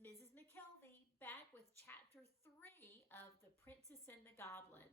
Mrs. McKelvy back with chapter 3 of The Princess and the Goblin.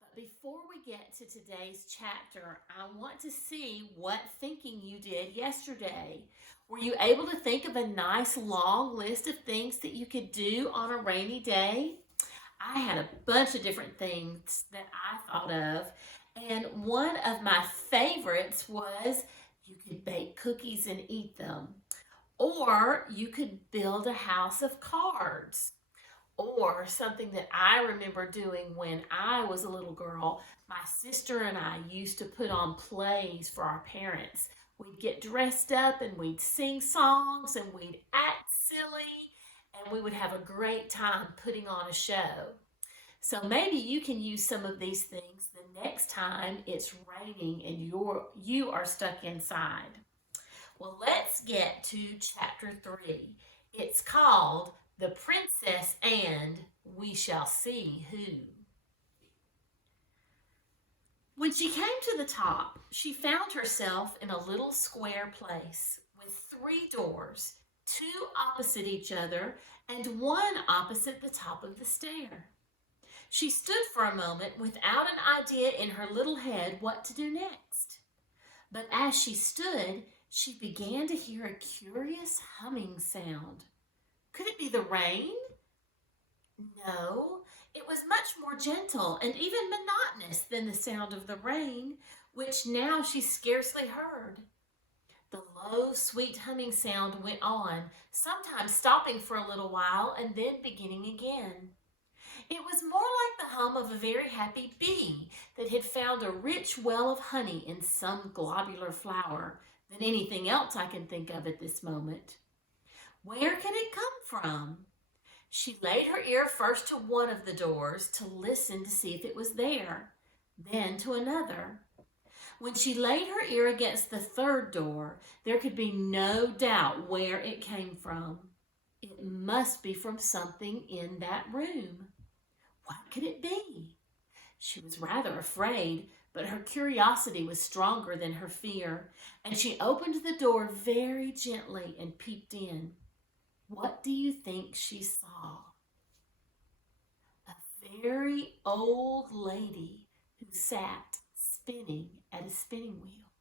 But before we get to today's chapter, I want to see what thinking you did yesterday. Were you able to think of a nice long list of things that you could do on a rainy day? I had a bunch of different things that I thought of, and one of my favorites was you could bake cookies and eat them. Or you could build a house of cards. Or something that I remember doing when I was a little girl, my sister and I used to put on plays for our parents. We'd get dressed up and we'd sing songs and we'd act silly and we would have a great time putting on a show. So maybe you can use some of these things the next time it's raining and you are stuck inside. Well, let's get to chapter 3. It's called The Princess and We Shall See Who. When she came to the top, she found herself in a little square place with 3 doors, 2 opposite each other and 1 opposite the top of the stair. She stood for a moment without an idea in her little head what to do next. But as she stood, she began to hear a curious humming sound. Could it be the rain? No, it was much more gentle and even monotonous than the sound of the rain, which now she scarcely heard. The low, sweet humming sound went on, sometimes stopping for a little while and then beginning again. It was more like the hum of a very happy bee that had found a rich well of honey in some globular flower than anything else I can think of at this moment. Where could it come from? She laid her ear first to one of the doors to listen to see if it was there, then to another. When she laid her ear against the 3rd door, there could be no doubt where it came from. It must be from something in that room. What could it be? She was rather afraid, but her curiosity was stronger than her fear, and she opened the door very gently and peeped in. What do you think she saw? A very old lady who sat spinning at a spinning wheel.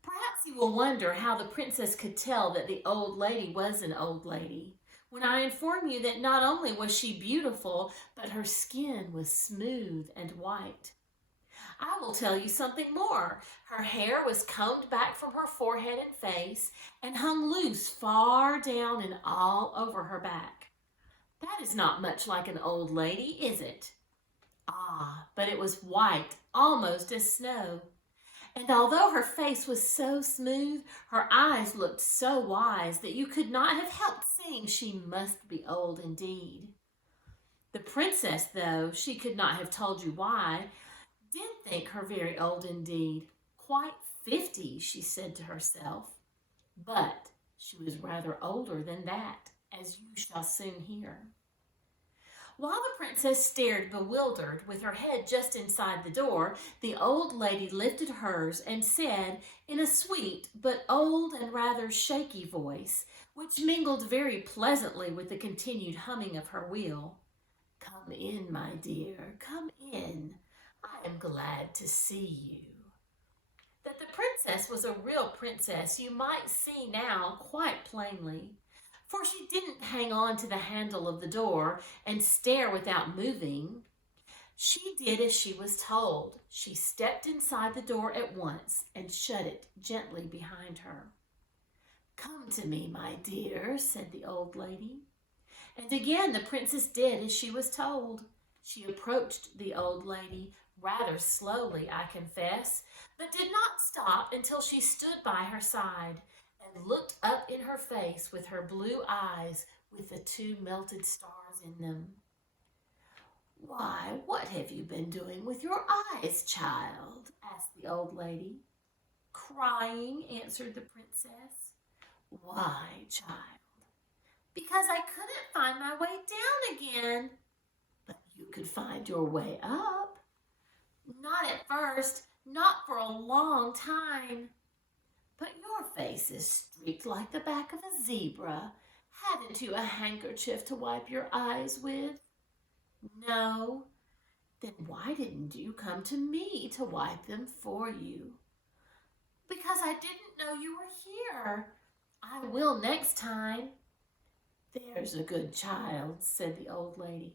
Perhaps you will wonder how the princess could tell that the old lady was an old lady, when I inform you that not only was she beautiful, but her skin was smooth and white. I will tell you something more. Her hair was combed back from her forehead and face and hung loose far down and all over her back. That is not much like an old lady, is it? Ah, but it was white, almost as snow. And although her face was so smooth, her eyes looked so wise that you could not have helped seeing she must be old indeed. The princess, though she could not have told you why, did think her very old indeed. Quite 50, she said to herself. But she was rather older than that, as you shall soon hear. While the princess stared bewildered, with her head just inside the door, the old lady lifted hers and said, in a sweet but old and rather shaky voice, which mingled very pleasantly with the continued humming of her wheel, "Come in, my dear, come in. I am glad to see you." That the princess was a real princess you might see now quite plainly, for she didn't hang on to the handle of the door and stare without moving. She did as she was told. She stepped inside the door at once and shut it gently behind her. "Come to me, my dear," said the old lady. And again the princess did as she was told. She approached the old lady, rather slowly, I confess, but did not stop until she stood by her side and looked up in her face with her blue eyes with the 2 melted stars in them. "Why, what have you been doing with your eyes, child?" asked the old lady. "Crying," answered the princess. "Why, child?" "Because I couldn't find my way down again." "But you could find your way up." "Not at first, not for a long time." "But your face is streaked like the back of a zebra, Hadn't you a handkerchief to wipe your eyes with? No. Then why didn't you come to me to wipe them for you? Because I didn't know you were here. I will next time. There's a good child, said the old lady.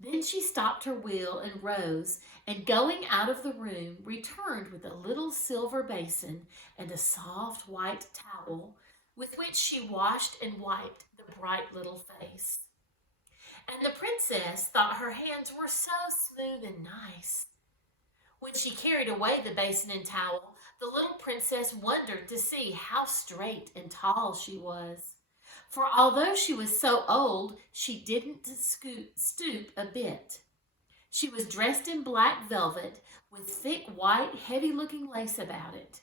Then she stopped her wheel and rose, and going out of the room, returned with a little silver basin and a soft white towel, with which she washed and wiped the bright little face. And the princess thought her hands were so smooth and nice. When she carried away the basin and towel, the little princess wondered to see how straight and tall she was. For although she was so old, she didn't stoop a bit. She was dressed in black velvet with thick white, heavy-looking lace about it.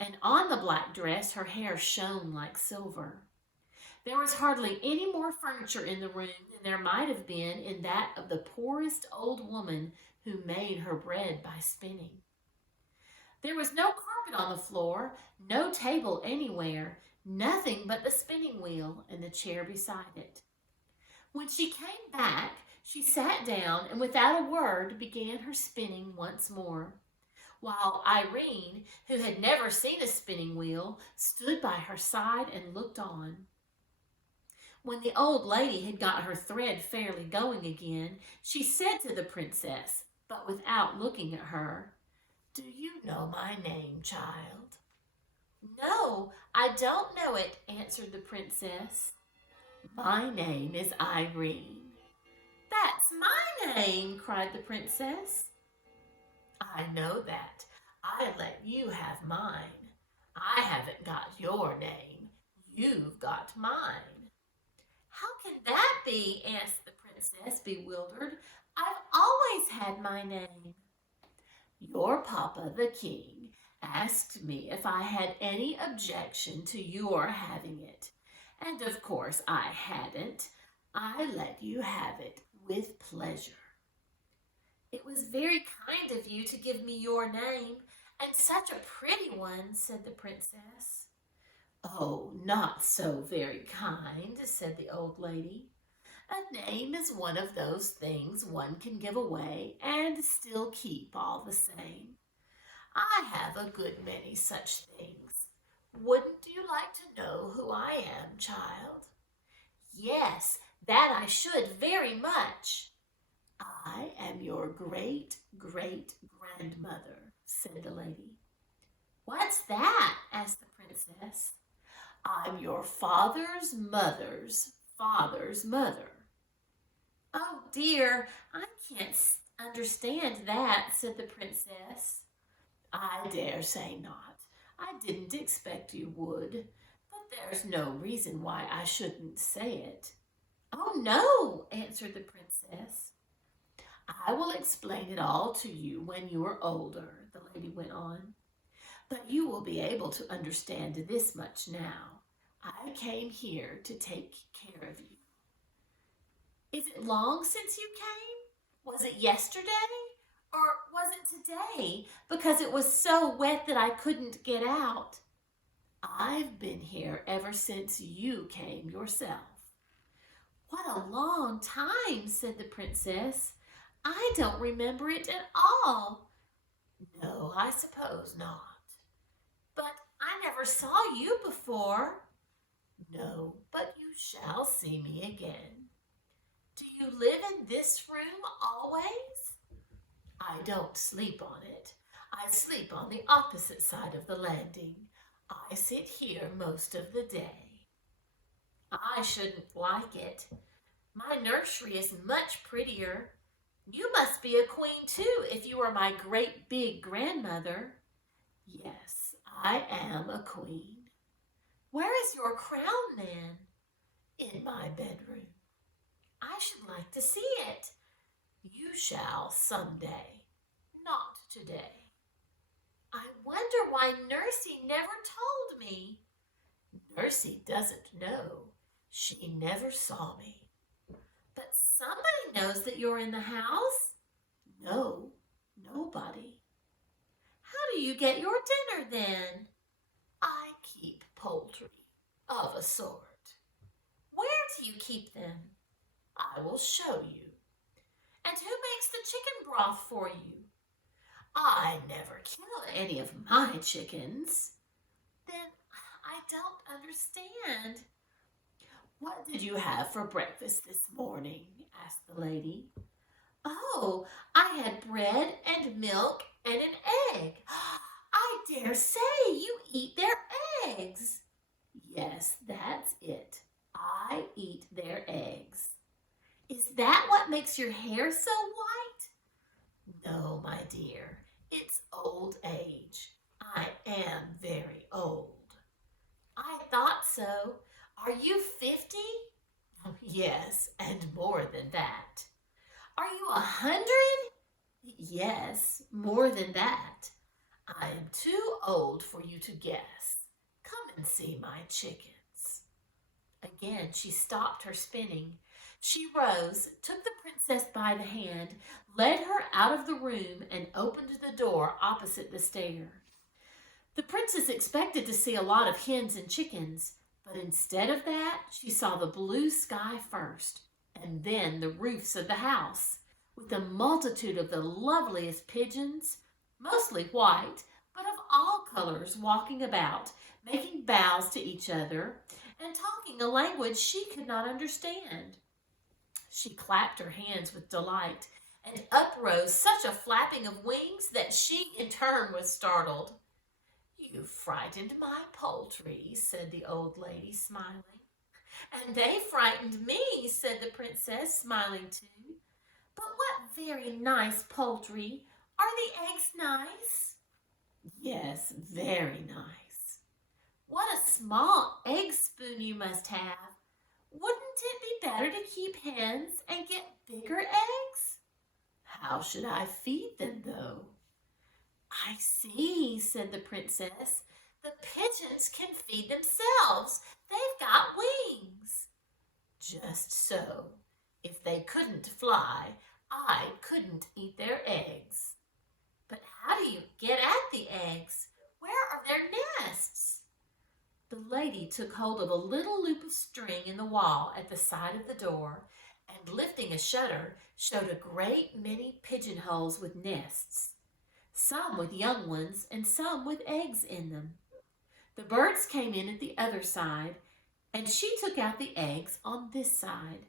And on the black dress, her hair shone like silver. There was hardly any more furniture in the room than there might have been in that of the poorest old woman who made her bread by spinning. There was no carpet on the floor, no table anywhere, nothing but the spinning wheel and the chair beside it. When she came back, she sat down and without a word began her spinning once more, while Irene, who had never seen a spinning wheel, stood by her side and looked on. When the old lady had got her thread fairly going again, she said to the princess, but without looking at her, "Do you know my name, child?" "No, I don't know it," answered the princess. "My name is Irene." "That's my name," cried the princess. "I know that. I let you have mine. I haven't got your name. You've got mine." "How can that be?" asked the princess, bewildered. "I've always had my name." "Your papa, the king, asked me if I had any objection to your having it, and of course I hadn't. I let you have it with pleasure." "It was very kind of you to give me your name, and such a pretty one," said the princess. "Oh, not so very kind," said the old lady. "A name is one of those things one can give away and still keep all the same. I have a good many such things. Wouldn't you like to know who I am, child?" "Yes, that I should very much." "I am your great-great-grandmother," said the lady. "What's that?" asked the princess. "I'm your father's mother's father's mother." "Oh dear, I can't understand that," said the princess. "I dare say not. I didn't expect you would, but there's no reason why I shouldn't say it." "Oh no," answered the princess. "I will explain it all to you when you are older," the lady went on. "But you will be able to understand this much now. I came here to take care of you." "Is it long since you came? Was it yesterday? Or was it today, because it was so wet that I couldn't get out?" "I've been here ever since you came yourself." "What a long time," said the princess. "I don't remember it at all." "No, I suppose not." "But I never saw you before." "No, but you shall see me again." "Do you live in this room always?" "I don't sleep on it. I sleep on the opposite side of the landing. I sit here most of the day." "I shouldn't like it. My nursery is much prettier. You must be a queen too, if you are my great big grandmother." "Yes, I am a queen." "Where is your crown then?" "In my bedroom." "I should like to see it." "You shall some day, not today." "I wonder why Nursey never told me." "Nursey doesn't know. She never saw me." "But somebody knows that you're in the house." "No, nobody." "How do you get your dinner then?" "I keep poultry, of a sort." do you keep them? I will show you. And who makes the chicken broth for you? I never kill any of my chickens. Then I don't understand. What did you have for breakfast this morning? Asked the lady. Oh, I had bread and milk and an egg. I dare say you eat their eggs. Yes, that's it. I eat their eggs. Is that what makes your hair so white? No, my dear, it's old age. I am very old. I thought so. Are you 50? Yes, and more than that. Are you 100? Yes, more than that. I am too old for you to guess. Come and see my chickens. Again, she stopped her spinning. She rose, took the princess by the hand, led her out of the room, and opened the door opposite the stair. The princess expected to see a lot of hens and chickens, but instead of that, she saw the blue sky first, and then the roofs of the house, with a multitude of the loveliest pigeons, mostly white, but of all colors, walking about, making bows to each other, and talking a language she could not understand. She clapped her hands with delight, and up rose such a flapping of wings that she in turn was startled. You frightened my poultry, said the old lady, smiling. And they frightened me, said the princess, smiling too. But what very nice poultry. Are the eggs nice? Yes, very nice. What a small egg spoon you must have. Wouldn't it be better to keep hens and get bigger eggs? How should I feed them, though? I see, said the princess. The pigeons can feed themselves. They've got wings. Just so. If they couldn't fly, I couldn't eat their eggs. But how do you get at the eggs? Where are their nests? The lady took hold of a little loop of string in the wall at the side of the door, and lifting a shutter, showed a great many pigeonholes with nests, some with young ones and some with eggs in them. The birds came in at the other side, and she took out the eggs on this side.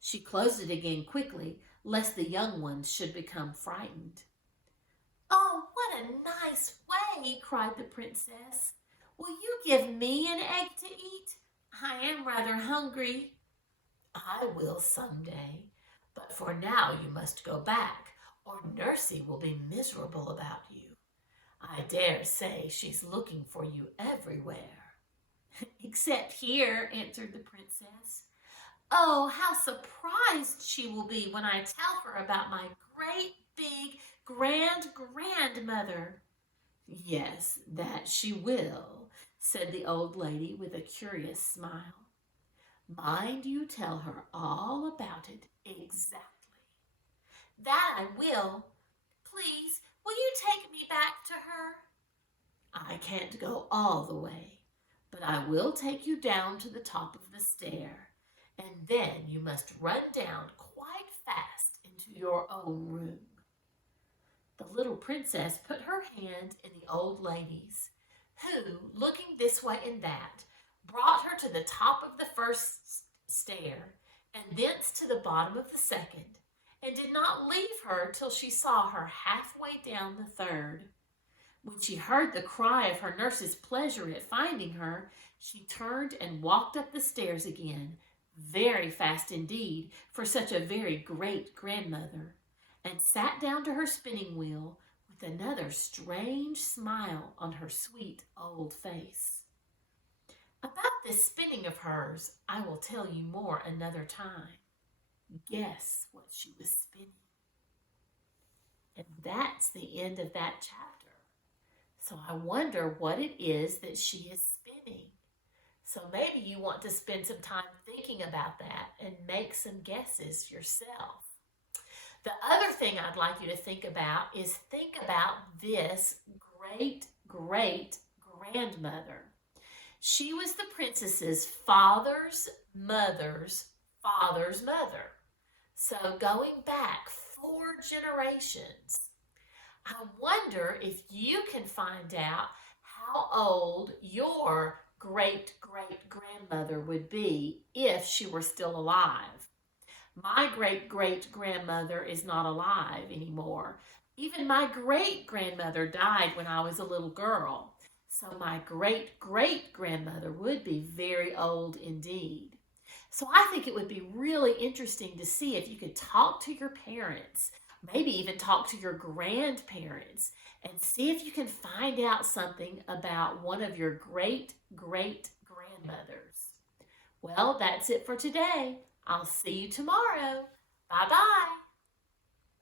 She closed it again quickly, lest the young ones should become frightened. Oh, what a nice way, cried the princess. Will you give me an egg to eat? I am rather hungry. I will someday, but for now you must go back, or Nursey will be miserable about you. I dare say she's looking for you everywhere. Except here, answered the princess. Oh, how surprised she will be when I tell her about my great big grandmother. Yes, that she will, said the old lady with a curious smile. Mind you tell her all about it exactly. That I will. Please, will you take me back to her? I can't go all the way, but I will take you down to the top of the stair, and then you must run down quite fast into your own room. The little princess put her hand in the old lady's, who, looking this way and that, brought her to the top of the first stair, and thence to the bottom of the second, and did not leave her till she saw her halfway down the third. When she heard the cry of her nurse's pleasure at finding her, she turned and walked up the stairs again, very fast indeed for such a very great grandmother, and sat down to her spinning wheel with another strange smile on her sweet old face. About this spinning of hers, I will tell you more another time. Guess what she was spinning. And that's the end of that chapter. So I wonder what it is that she is spinning. So maybe you want to spend some time thinking about that and make some guesses yourself. The other thing I'd like you to think about is think about this great grandmother. She was the princess's father's mother's father's mother. So going back 4 generations. I wonder if you can find out how old your great great grandmother would be if she were still alive. My great great grandmother is not alive anymore. Even my great grandmother died when I was a little girl. So my great great grandmother would be very old indeed. So I think it would be really interesting to see if you could talk to your parents, maybe even talk to your grandparents, and see if you can find out something about one of your great great grandmothers. Well, that's it for today. I'll see you tomorrow. Bye bye.